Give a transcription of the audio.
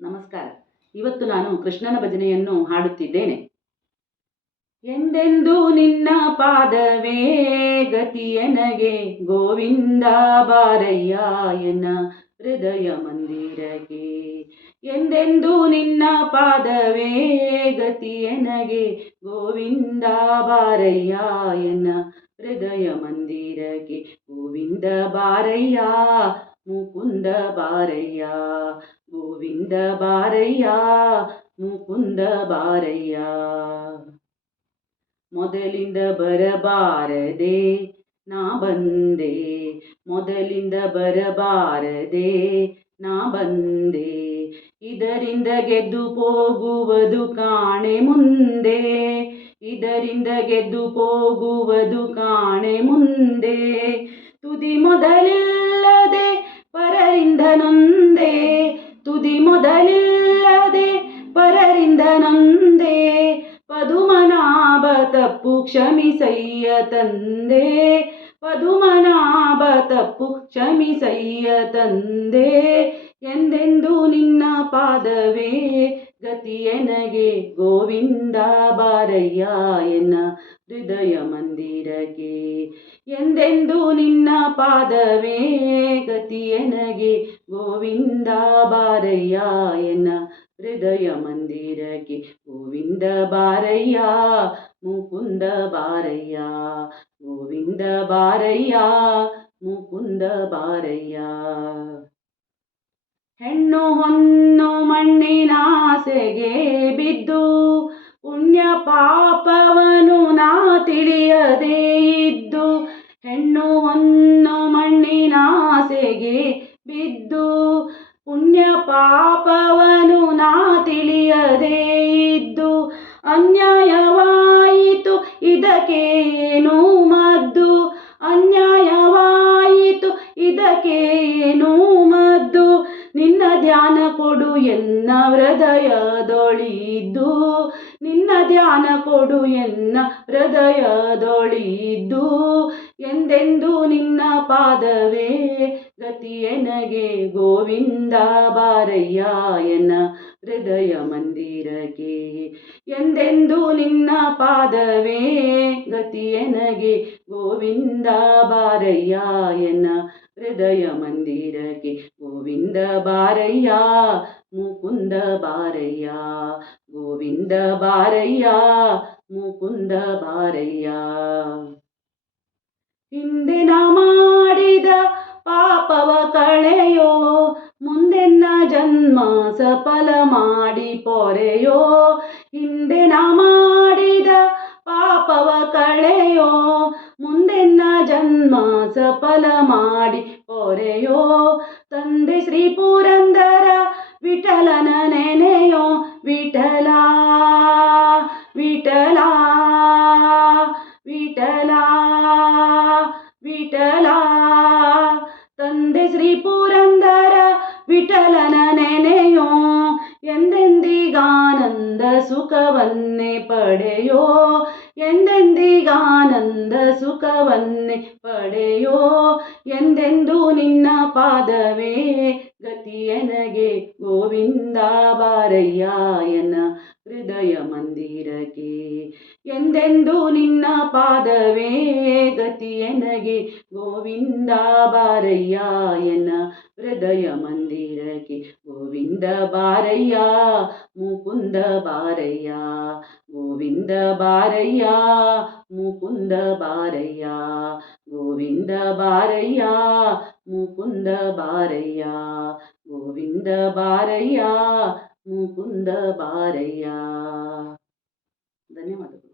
ನಮಸ್ಕಾರ. ಇವತ್ತು ನಾನು ಕೃಷ್ಣನ ಭಜನೆಯನ್ನು ಹಾಡುತ್ತಿದ್ದೇನೆ. ಎಂದೆಂದು ನಿನ್ನ ಪಾದವೇ ಗತಿಯನಗೆ ಗೋವಿಂದ ಬಾರಯ್ಯ ಎನ್ನ ಹೃದಯ ಮಂದಿರಗೆ ಎಂದೆಂದು ನಿನ್ನ ಪಾದವೇ ಗತಿಯನಗೆ ಗೋವಿಂದ ಬಾರಯ್ಯ ಎನ್ನ ಹೃದಯ ಮಂದಿರಗೆ ಗೋವಿಂದ ಬಾರಯ್ಯ, ಮುಕುಂದ ಬಾರಯ್ಯ ಗೋವಿಂದ ಬಾರಯ್ಯ, ಮುಕುಂದ ಬಾರಯ್ಯ. ಮೊದಲಿಂದ ಬರಬಾರದೆ ನಾ ಬಂದೆ, ಮೊದಲಿಂದ ಬರಬಾರದೆ ನಾ ಬಂದೆ. ಇದರಿಂದ ಗೆದ್ದು ಹೋಗುವುದು ಕಾಣೆ ಮುಂದೆ, ಇದರಿಂದ ಗೆದ್ದು ಹೋಗುವುದು ಕಾಣೆ ಮುಂದೆ. ತುದಿ ಮೊದಲಿಲ್ಲದೆ ಪರರಿಂದ ನೊಂದೆ ಪದುಮನಾಭ ತಪ್ಪು ಕ್ಷಮಿಸಯ್ಯ ತಂದೆ. ಪದುಮನಾಭ ತಪ್ಪು ಕ್ಷಮಿಸಯ್ಯ ತಂದೆ. ಎಂದೆಂದು ನಿನ್ನ ಪಾದವೇ? ಗತಿಯನಗೆ ಗೋವಿಂದ ಬಾರಯ್ಯ ಎನ್ನ ಹೃದಯ ಮಂದಿರಕ್ಕೆ. ಎಂದೆಂದು ನಿನ್ನ ಪಾದವೇ? ಗತಿಯನಗೆ ಗೋವಿಂದ ಬಾರಯ್ಯ ಎನ್ನ ಹೃದಯ ಮಂದಿರಕ್ಕೆ. ಗೋವಿಂದ ಬಾರಯ್ಯ, ಮುಕುಂದ ಬಾರಯ್ಯ, ಗೋವಿಂದ ಬಾರಯ್ಯ, ಮುಕುಂದ ಬಾರಯ್ಯ. ಹೆಣ್ಣು ಹೊನ್ನು ಮಣ್ಣಿನಾಸೆಗೆ ಬಿದ್ದು, ಪುಣ್ಯ ಪಾಪವನು ನಾ ತಿಳಿಯದೇ ಇದ್ದು, ಹೆಣ್ಣು ಹೊನ್ನು ಮಣ್ಣಿನಾಸೆಗೆ ಬಿದ್ದು, ಪುಣ್ಯ ಪಾಪವನು ಅನ್ಯಾಯವಾಯಿತು, ಇದಕ್ಕೇನು ಮದ್ದು? ಅನ್ಯಾಯವಾಯಿತು, ಇದಕ್ಕೇನು ಮದ್ದು? ನಿನ್ನ ಧ್ಯಾನ ಕೊಡು, ಎನ್ನ ಹೃದಯದೊಳಿದ್ದು? ನಿನ್ನ ಧ್ಯಾನ ಕೊಡು, ಎನ್ನ ಹೃದಯದೊಳಿದ್ದು? ಎಂದೆಂದು ನಿನ್ನ ಪಾದವೇ ಗತಿಯನಗೆ ಗೋವಿಂದ ಬಾರಯ್ಯ ಎನ್ನ ಹೃದಯ ಮಂದಿರಕ್ಕೆ. ಎಂದೆಂದು ನಿನ್ನ ಪಾದವೇ ಗತಿಯನಗೆ ಗೋವಿಂದ ಬಾರಯ್ಯ ಎನ್ನ ಹೃದಯ ಮಂದಿರಕ್ಕೆ. ಗೋವಿಂದ ಬಾರಯ್ಯ, ಮುಕುಂದ ಬಾರಯ್ಯ. ಗೋವಿಂದ ಬಾರಯ್ಯ, ಮುಕುಂದ ಬಾರಯ್ಯ. ಹಿಂದಿನ ಮಾಡಿದ ಪಾಪವ ಕಳೆಯೋ ಜನ್ಮ ಸಫಲ ಮಾಡಿ ಪೊರೆಯೋ ಹಿಂದೆ ನಾ ಮಾಡಿದ ಪಾಪವ ಕಳೆಯೋ, ಮುಂದೆನ್ನ ಜನ್ಮ ಸಫಲ ಮಾಡಿ ಪೊರೆಯೋ, ತಂದೆ ಶ್ರೀ ಪುರಂದರ ವಿಠಲನ ನೆನೆಯೋ, ವಿಠಲ ವಿಠಲ ವಿಠಲ ವಿಠಲ. ತಂದೆ ಶ್ರೀ ಪುರಂದರ ವಿಠಲನ ನೆನೆಯೋ ಎಂದೆಂದಿಗಾನಂದ ಸುಖವನ್ನೇ ಪಡೆಯೋ? ಎಂದೆಂದಿಗಾನಂದ ಸುಖವನ್ನೇ ಪಡೆಯೋ? ಎಂದೆಂದು ನಿನ್ನ ಪಾದವೇ? ಗತಿಯನಗೆ ಗೋವಿಂದ ಬಾರಯ್ಯ ಎನ್ನ ಹೃದಯ ಮಂದಿರಕ್ಕೆ. ಎಂದೆಂದು ನಿನ್ನ ಪಾದವೇ ಗತಿಯನಗೆ ಗೋವಿಂದ ಬಾರಯ್ಯ ಎನ್ನ ಹೃದಯ ಮಂದಿರಕ್ಕೆ. ಗೋವಿಂದ ಬಾರಯ್ಯ, ಮುಕುಂದ ಬಾರಯ್ಯ. ಗೋವಿಂದ ಬಾರಯ್ಯ, ಮುಕುಂದ ಬಾರಯ್ಯ. ಗೋವಿಂದ ಬಾರಯ್ಯ, ಮುಕುಂದ ಬಾರಯ್ಯ. ಗೋವಿಂದ ಬಾರಯ್ಯ ಮುಕುಂದ ಬಾರಯ್ಯ ಧನ್ಯವಾದಗಳು